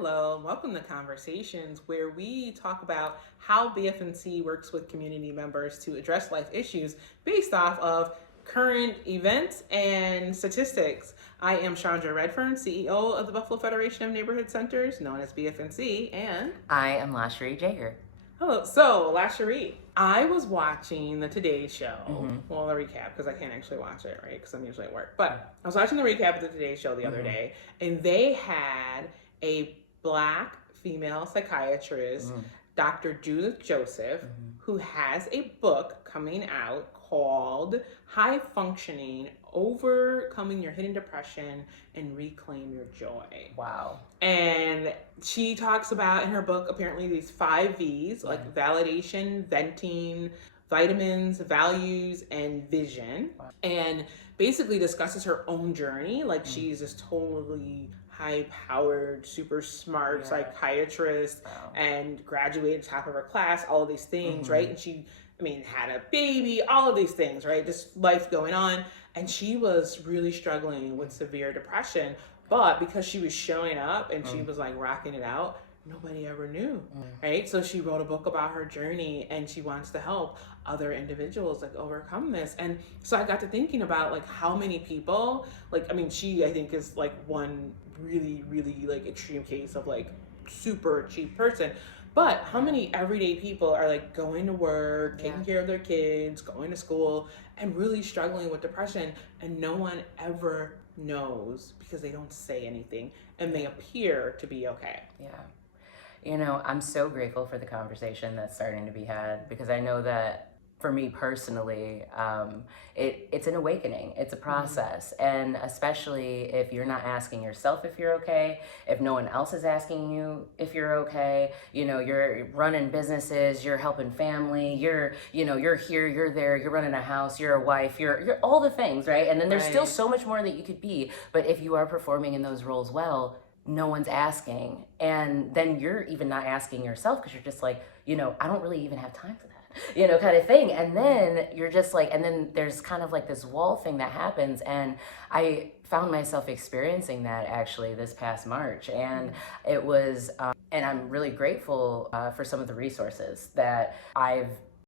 Hello, welcome to Conversations, where we talk about how BFNC works with community members to address life issues based off of current events and statistics. I am Chandra Redfern, CEO of the Buffalo Federation of Neighborhood Centers, known as BFNC, and I am Lasherie Jager. hello. So, Lasherie, I was watching the Today Show. Well, the recap, because I can't actually watch it, right? Because I'm usually at work. But I was watching the recap of the Today Show the other day, and they had a Black female psychiatrist, Dr. Judith Joseph, who has a book coming out called High Functioning: Overcoming Your Hidden Depression and Reclaim Your Joy. Wow. And she talks about in her book apparently these 5 V's, like validation, venting, vitamins, values, and vision. Wow. And basically discusses her own journey. Like she's this totally high-powered, super smart psychiatrist and graduated top of her class, all of these things, right? And she, had a baby, all of these things, right? Just life going on. And she was really struggling with severe depression. But because she was showing up and she was like rocking it out, nobody ever knew, right? So she wrote a book about her journey and she wants to help other individuals like overcome this. And so I got to thinking about like how many people, she I think is like one really, really like extreme case of like super cheap person. But how many everyday people are like going to work, taking care of their kids, going to school, and really struggling with depression, and no one ever knows because they don't say anything and they appear to be okay. Yeah. I'm so grateful for the conversation that's starting to be had, because I know that for me personally, it's an awakening. It's a process. And especially if you're not asking yourself if you're okay, if no one else is asking you if you're okay, you're running businesses, you're helping family, you're here, you're there, you're running a house, you're a wife, you're all the things, right? And then there's still so much more that you could be. But if you are performing in those roles well, no one's asking. And then you're even not asking yourself, because you're just like, I don't really even have time for that. Kind of thing. And then you're just like, and then there's kind of like this wall thing that happens. And I found myself experiencing that actually this past March. And it was, and I'm really grateful for some of the resources that I've